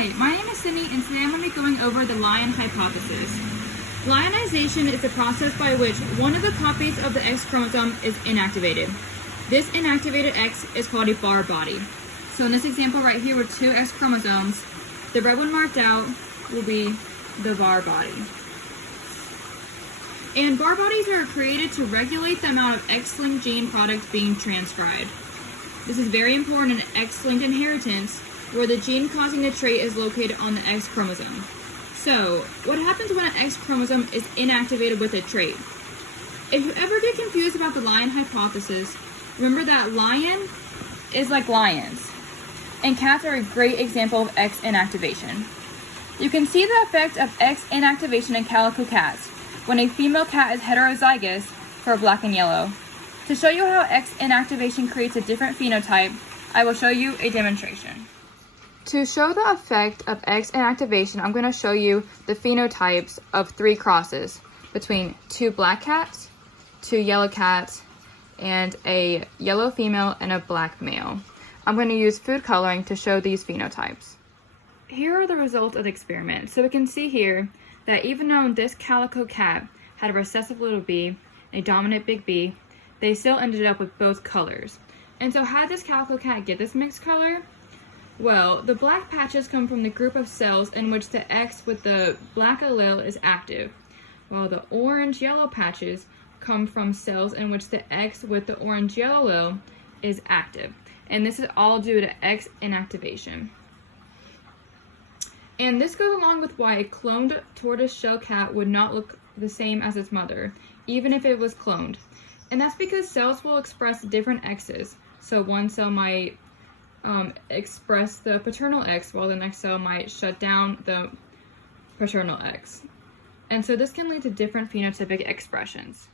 Hi, my name is Sydney, and today I'm going to be going over the Lyon hypothesis. Lionization is the process by which one of the copies of the X chromosome is inactivated. This inactivated X is called a bar body. So in this example right here with two X chromosomes, the red one marked out will be the bar body. And bar bodies are created to regulate the amount of X-linked gene product being transcribed. This is very important in X-linked inheritance, where the gene causing the trait is located on the X chromosome. So, what happens when an X chromosome is inactivated with a trait? If you ever get confused about the Lyon hypothesis, remember that lion is like lions, and cats are a great example of X inactivation. You can see the effect of X inactivation in calico cats when a female cat is heterozygous for black and yellow. To show you how X inactivation creates a different phenotype, I will show you a demonstration. To show the effect of X inactivation, I'm going to show you the phenotypes of 3 crosses between 2 black cats, 2 yellow cats, and a yellow female and a black male. I'm going to use food coloring to show these phenotypes. Here are the results of the experiment. So we can see here that even though this calico cat had a recessive little b and a dominant big B, they still ended up with both colors. And so how did this calico cat get this mixed color? Well, the black patches come from the group of cells in which the X with the black allele is active, while the orange-yellow patches come from cells in which the X with the orange-yellow allele is active. And this is all due to X inactivation. And this goes along with why a cloned tortoiseshell cat would not look the same as its mother, even if it was cloned. And that's because cells will express different X's. So one cell might express the paternal X, while the next cell might shut down the paternal X. And so this can lead to different phenotypic expressions.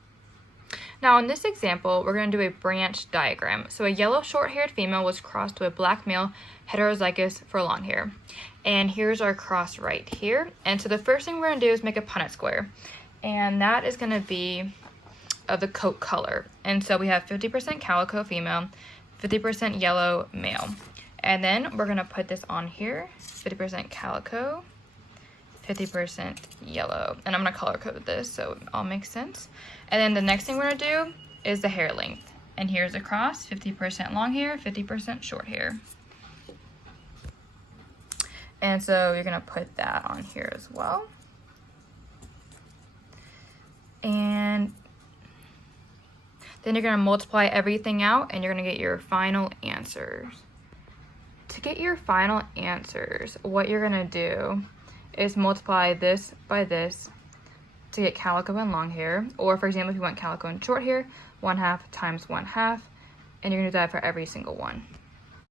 Now in this example, we're going to do a branch diagram. So a yellow short-haired female was crossed to a black male heterozygous for long hair. And here's our cross right here. And so the first thing we're going to do is make a Punnett square. And that is going to be of the coat color. And so we have 50% calico female, 50% yellow male. And then we're going to put this on here, 50% calico, 50% yellow. And I'm going to color code this so it all makes sense. And then the next thing we're going to do is the hair length. And here's a cross, 50% long hair, 50% short hair. And so you're going to put that on here as well. And then you're going to multiply everything out and you're going to get your final answers. To get your final answers, what you're going to do is multiply this by this to get calico and long hair. Or for example, if you want calico and short hair, 1/2 times 1/2. And you're going to do that for every single one.